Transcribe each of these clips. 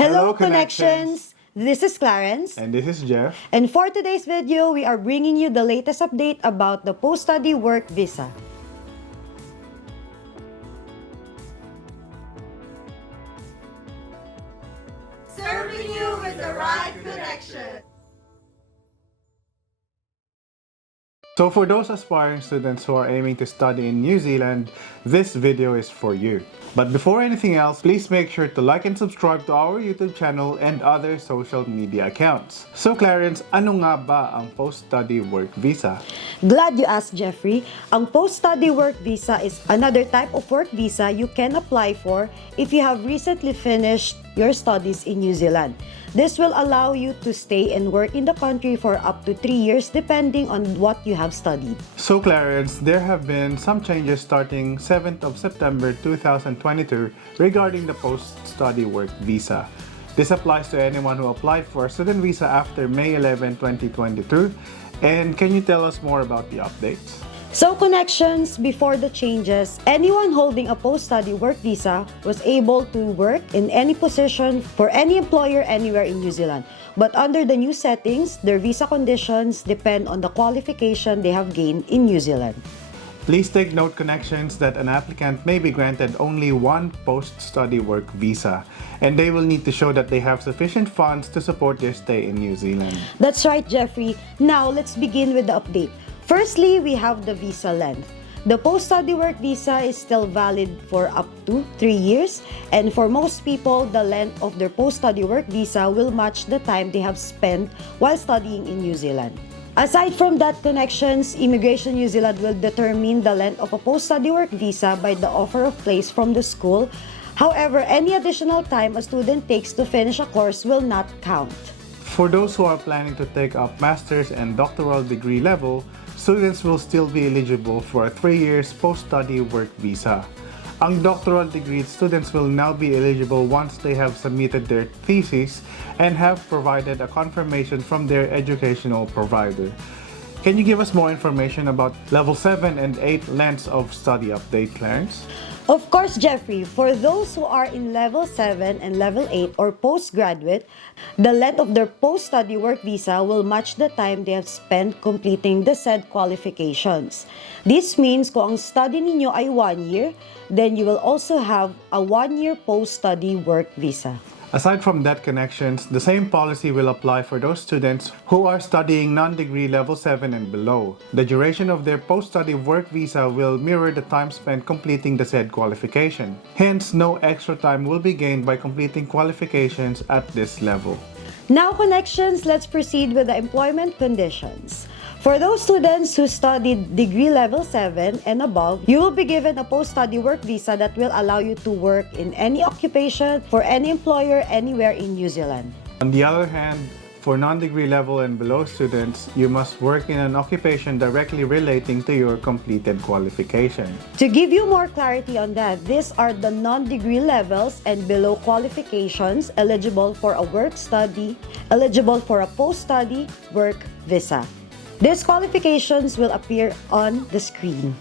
Hello, Connections! This is Clarence. And this is Jeff. And for today's video, we are bringing you the latest update about the post-study work visa. Serving you with the right connection. So for those aspiring students who are aiming to study in New Zealand, this video is for you. But before anything else, please make sure to like and subscribe to our YouTube channel and other social media accounts. So Clarence, ano nga ba ang post-study work visa? Glad you asked, Jeffrey. Ang post-study work visa is another type of work visa you can apply for if you have recently finished your studies in New Zealand. This will allow you to stay and work in the country for up to 3 years depending on what you have studied. So Clarence, there have been some changes starting 7th of September 2022 regarding the post-study work visa. This applies to anyone who applied for a student visa after May 11, 2022. And can you tell us more about the updates? So Connections, before the changes, anyone holding a post-study work visa was able to work in any position for any employer anywhere in New Zealand. But under the new settings, their visa conditions depend on the qualification they have gained in New Zealand. Please take note, Connections, that an applicant may be granted only one post-study work visa, and they will need to show that they have sufficient funds to support their stay in New Zealand. That's right, Jeffrey. Now, let's begin with the update. Firstly, we have the visa length. The post-study work visa is still valid for up to 3 years, and for most people, the length of their post-study work visa will match the time they have spent while studying in New Zealand. Aside from that, Connections, Immigration New Zealand will determine the length of a post-study work visa by the offer of place from the school. However, any additional time a student takes to finish a course will not count. For those who are planning to take up master's and doctoral degree level, students will still be eligible for a 3 years post-study work visa. Ang doctoral degree students will now be eligible once they have submitted their thesis and have provided a confirmation from their educational provider. Can you give us more information about level 7 and 8 lengths of study update, Clarence? Of course, Jeffrey, for those who are in level 7 and level 8 or postgraduate, the length of their post-study work visa will match the time they have spent completing the said qualifications. This means kung ang study ninyo ay 1 year, then you will also have a 1-year post-study work visa. Aside from that, Connections, the same policy will apply for those students who are studying non-degree level 7 and below. The duration of their post-study work visa will mirror the time spent completing the said qualification. Hence, no extra time will be gained by completing qualifications at this level. Now, Connections, let's proceed with the employment conditions. For those students who studied degree level 7 and above, you will be given a post-study work visa that will allow you to work in any occupation for any employer anywhere in New Zealand. On the other hand, for non-degree level and below students, you must work in an occupation directly relating to your completed qualification. To give you more clarity on that, these are the non-degree levels and below qualifications eligible for a post-study work visa. These qualifications will appear on the screen.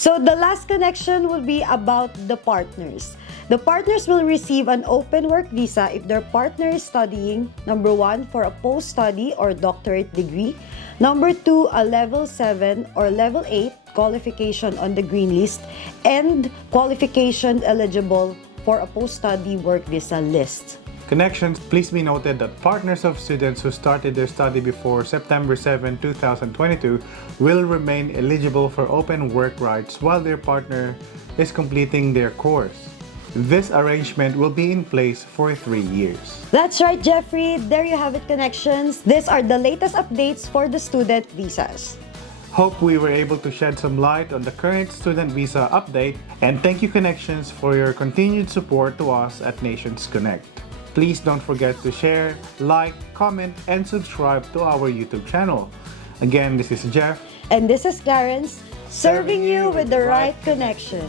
So the last connection will be about the partners. The partners will receive an open work visa if their partner is studying, number 1, for a post-study or doctorate degree, number 2, a level 7 or level 8 qualification on the green list, and qualification eligible for a post-study work visa list. Connections, please be noted that partners of students who started their study before September 7, 2022 will remain eligible for open work rights while their partner is completing their course. This arrangement will be in place for 3 years. That's right, Jeffrey. There you have it, Connections. These are the latest updates for the student visas. Hope we were able to shed some light on the current student visa update, and thank you, Connections, for your continued support to us at Nations Connect. Please don't forget to share, like, comment, and subscribe to our YouTube channel. Again, this is Jeff. And this is Clarence, serving you with the right connection.